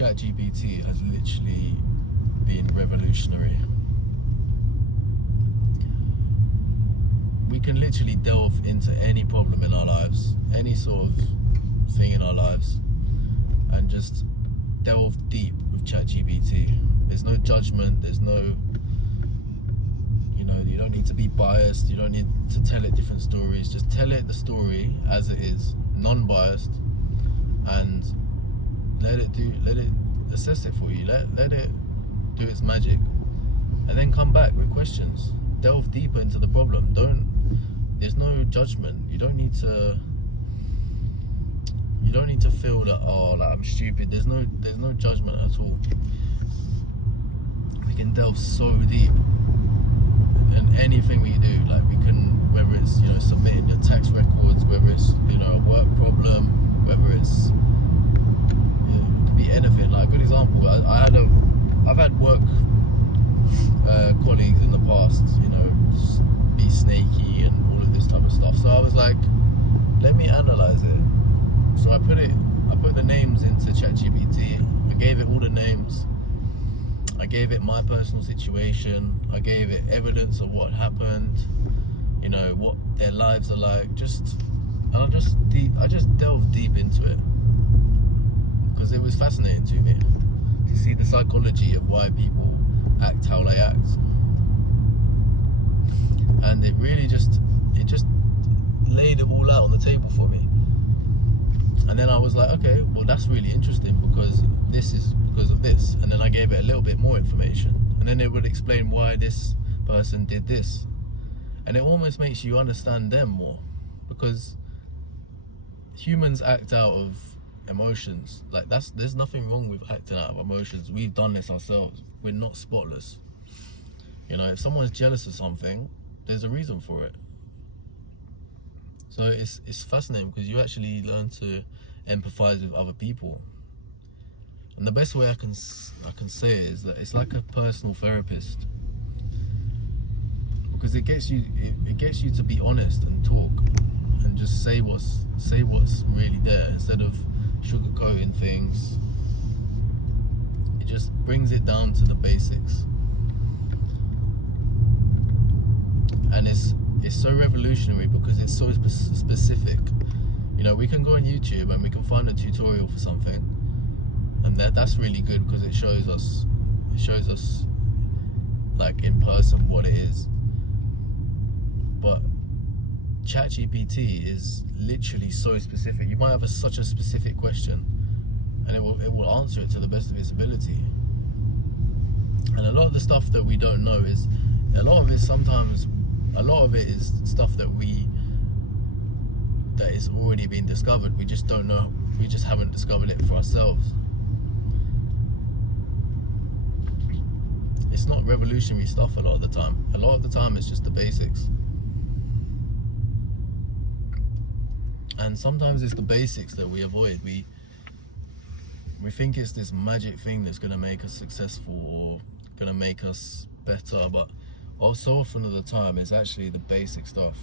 ChatGPT has literally been revolutionary. We can literally delve into any problem in our lives, any sort of thing in our lives, and just delve deep with ChatGPT. There's no judgment, there's no, you don't need to be biased, you don't need to tell it different stories. Just tell it the story as it is, non-biased, and let it assess it for you. Let it do its magic, and then come back with questions. Delve deeper into the problem. There's no judgment. You don't need to feel that, oh, like I'm stupid. There's no judgment at all. We can delve so deep in anything we do. Like we can, whether it's submitting your tax records, whether it's a work problem, whether it's it could be anything. Like a good example, I've had work colleagues in the past, just be snaky and all of this type of stuff. So I was like, let me analyze it. So I put the names into ChatGPT. I gave it all the names. I gave it my personal situation. I gave it evidence of what happened. What their lives are like. I just delved deep into it because it was fascinating to me to see the psychology of why people act how they act. And it really just laid it all out on the table for me. And then I was like, okay, well that's really interesting because this is because of this. And then I gave it a little bit more information, and then it would explain why this person did this. And it almost makes you understand them more, because humans act out of emotions. Like there's nothing wrong with acting out of emotions. We've done this ourselves. We're not spotless. If someone's jealous of something, there's a reason for it. So it's fascinating because you actually learn to empathize with other people. And the best way I can say it is that it's like a personal therapist, because it gets you to be honest and talk and just say what's really there instead of sugarcoating things. It just brings it down to the basics. And it's so revolutionary because it's so specific. We can go on YouTube and we can find a tutorial for something, and that's really good because it shows us like in person what it is. But ChatGPT is literally so specific. You might have such a specific question, and it will answer it to the best of its ability. And a lot of the stuff that we don't know is a lot of it is stuff that is already been discovered. We just don't know. We just haven't discovered it for ourselves. It's not revolutionary stuff a lot of the time. A lot of the time it's just the basics. And sometimes it's the basics that we avoid. We think it's this magic thing that's going to make us successful or going to make us better, but so often of the time it's actually the basic stuff.